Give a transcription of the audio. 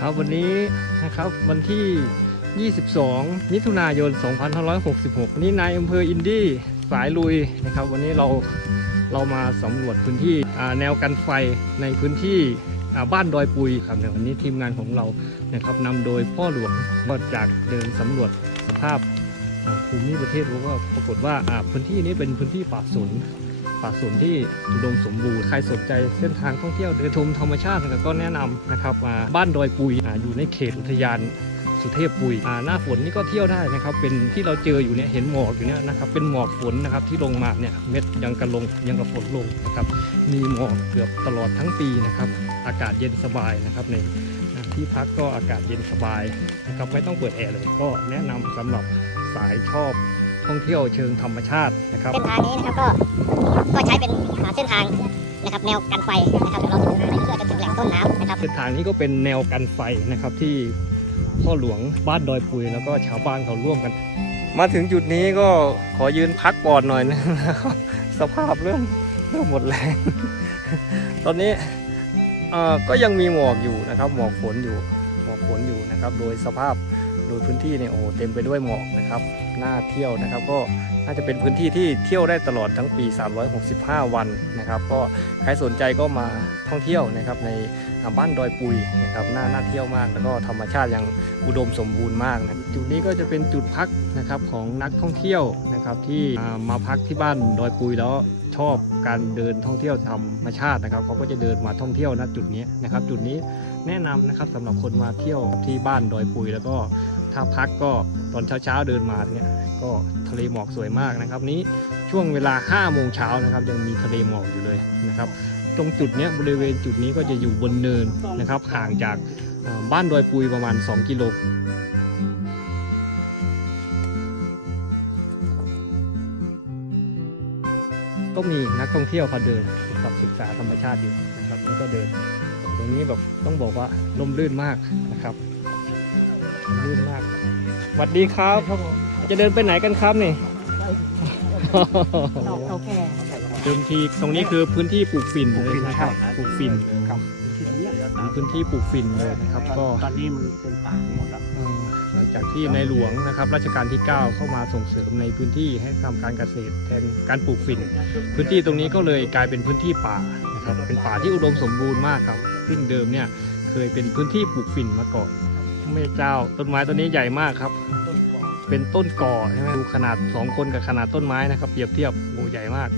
ครับวันนี้นะครับวันที่ 22 มิถุนายน 2566วันนี้นายอำเภออินดี้สายลุยนะครับ วันนี้เราเรามาสำรวจพื้นที่แนวกันไฟในพื้นที่บ้านดอยปุยครับในวันนี้ทีมงานของเรานะครับนำโดยพ่อหลวงก็จากเดินสำรวจสภาพภูมิประเทศรู้ว่าปรากฏว่าอ่าพื้นที่นี้เป็นพื้นที่ป่าสน ป่าสนที่อุดมสมบูรณ์ใครสนใจเส้นทางท่องเที่ยวเดินชมธรรมชาติก็แนะนำนะครับมาบ้านดอยปุยออยู่ในเขตอุทยานสุเทพปุยหน้าฝนนี่ก็เที่ยวได้นะครับ เป็นที่เราเจออยู่เนี่ยเห็นหมอกอยู่เนี่ยนะครับ เป็นหมอกฝนนะครับที่ลงมาเนี่ยเม็ดยังกระลงยังกระฝนลงนะครับ มีหมอกเกือบตลอดทั้งปีนะครับ อากาศเย็นสบายนะครับในที่พักก็อากาศเย็นสบายนะครับไม่ต้องเปิดแอร์เลย ก็แนะนำสำหรับสายชอบท่องเที่ยวเชิงธรรมชาตินะครับเส้นทางนี้นะครับก็ ก็ใช้เป็นอ่าเส้นทางนะครับแนวกันไฟนะครับเดี๋ยวเราจะเดินไปเรื่อยๆจนถึงแหล่งต้นน้ำนะครับเส้นทางนี้ก็เป็นแนวกันไฟนะครับที่พ่อหลวงบ้านดอยปุยแล้วก็ชาวบ้านเขาร่วมกัน มาถึงจุดนี้ก็ขอยืนพักก่อนหน่อยนะครับสภาพเริ่มเริ่มหมดแรงตอนนี้เอ่อก็ยังมีหมอกอยู่นะครับหมอกฝนอยู่หมอก ฝนอยู่นะครับ โดยสภาพโดยพื้นที่เนี่ยโอ้เต็มไปด้วยหมอกนะครับน่าเที่ยวนะครับ ก็น่าจะเป็นพื้นที่ที่เที่ยวได้ตลอดทั้งปี 365 วันนะครับ ก็ใครสนใจก็มาท่องเที่ยวนะครับในบ้านดอยปุยนะครับน่าน่าเที่ยวมาก แล้วก็ธรรมชาติยังอุดมสมบูรณ์มากนะจุดนี้ก็จะเป็นจุดพักนะครับของนักท่องเที่ยวนะครับที่มาพักที่บ้านดอยปุยแล้ว ชอบการเดินท่องเที่ยวธรรมชาตินะครับเขาก็จะเดินมาท่องเที่ยวณจุดนี้นะครับ จุดนี้แนะนำนะครับสำหรับคนมาเที่ยวที่บ้านดอยปุย แล้วก็ถ้าพักก็ตอนเช้าๆเดินมาเนี่ยก็ทะเลหมอกสวยมากนะครับ นี้ช่วงเวลา5โมงเช้านะครับ ยังมีทะเลหมอกอยู่เลยนะครับ ตรงจุดนี้บริเวณจุดนี้ก็จะอยู่บนเนินนะครับ ห่างจากบ้านดอยปุยประมาณ 2 กิโล ก็มีนักท่องเที่ยวเขาเดินนะครับศึกษาธรรมชาติอยู่นะครับนี่ก็เดิน ตรงนี้แบบต้องบอกว่าล่มลื่นมากนะครับลื่นมากสวัสดีครับครับผมจะเดินไปไหนกันครับนี่เราเขาแก่เดิมทีตรงนี้คือพื้นที่ปลูกฝิ่นปลูกเลยฝิ่นนะครับใช่ปลูกฝิ่นครับที่นี้ เป็นพื้นที่ปลูกฝิ่นเลยนะครับ ก็ตอนนี้มันเป็นป่าหมดแล้วเอ่อหลังจากที่ในหลวงนะครับรัชกาลที่ 9 เข้ามาส่งเสริมในพื้นที่ให้ทำการเกษตรแทนการปลูกฝิ่น พื้นที่ตรงนี้ก็เลยกลายเป็นพื้นที่ป่านะครับเป็นป่าที่อุดมสมบูรณ์มากครับซึ่งเดิมเนี่ยเคยเป็นพื้นที่ปลูกฝิ่นมาก่อนแม่เจ้าต้นไม้ต้นนี้ใหญ่มากครับ เป็นต้นก่อใช่ไหมดูขนาด 2 คนกับขนาดต้นไม้นะครับ เปรียบเทียบโอ้ใหญ่มาก